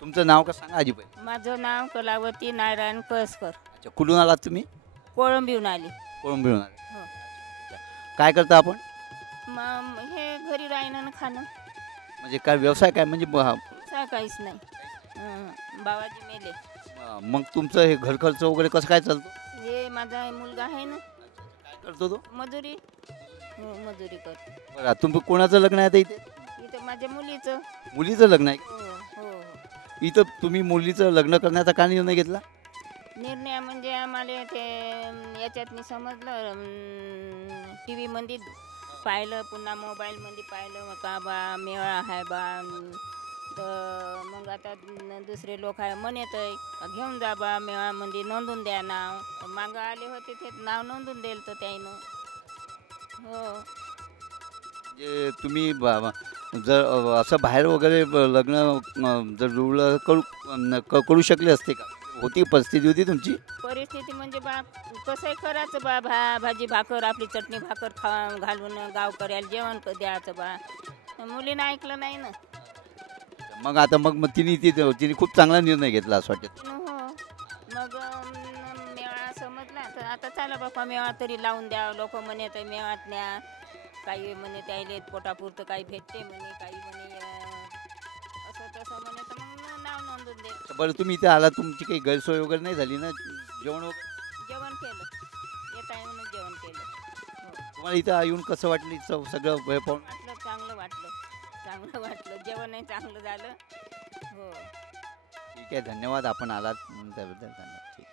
तुमचं नाव का सांगा आजीबाई. माझं नाव कलावती नारायण कळसकर. अच्छा, कुठून आलात तुम्ही? कोळंबीहून आली. कोळंबीहून आले. हो. काय करता आपण? मग हे घरी राहणं आणि खाणं. म्हणजे काय व्यवसाय काय म्हणजे काय काहीच नाही. बाबाजी मेले. मग तुमचं हे घर खर्च वगैरे कसं काय चालतं? हे माझा मुलगा आहे ना, काय करतो तो? मजुरी. हो, मजुरी करतो. बरं, तुमचं कोणाचं लग्न आहे आता इथे? इथं माझ्या मुलीचं. मुलीचं लग्न आहे. हो हो हो. इथं तुम्ही मुलीचं लग्न करण्याचा का निर्णय घेतला? निर्णय म्हणजे आम्हाला ते याच्यातनी समजलं, टी व्हीमध्ये पाहिलं, पुन्हा मोबाईलमध्ये पाहिलं का बा मेळा आहे बा. तर मग आता दुसरे लोक आहे म्हणत आहे घेऊन जा बा मेळामध्ये नोंदून द्या नाव. मागं आले होते ते नाव नोंदून दिलं तर त्यानं. हो. म्हणजे तुम्ही जर असं बाहेर वगैरे लग्न जर जुळलं करू शकले असते का? होती परिस्थिती होती तुमची? परिस्थिती म्हणजे बा कसंही करायचं बा. भाजी भाकर आपली चटणी भाकर घालून गावकऱ्याला जेवण द्यायचं बा. मुलीनं ऐकलं नाही ना. मग आता मग तिने खूप चांगला निर्णय घेतला असं वाटतं. हो. मग मेळा समजला तर आता चला बापा मेळा तरी लावून द्या. लोक म्हणत मेळात न्या. काही म्हणे त्याले पोटापुरतं काही भेटते म्हणे, काही म्हणे असं तसं म्हणे. तर मग नाव नोंदून दे. बरं, तुम्ही इथे आला, तुमची काही गैरसोय वगैरे नाही झाली ना? जेवण वगैरे जेवण केलं. येता येऊनच जेवण केलं. हो. तुम्हाला इथं येऊन कसं वाटलं? सगळं पाहून वाटलं, चांगलं वाटलं. चांगलं वाटलं. जेवणही चांगलं झालं. हो. ठीक आहे, धन्यवाद. आपण आलात त्याबद्दल धन्यवाद. ठीक.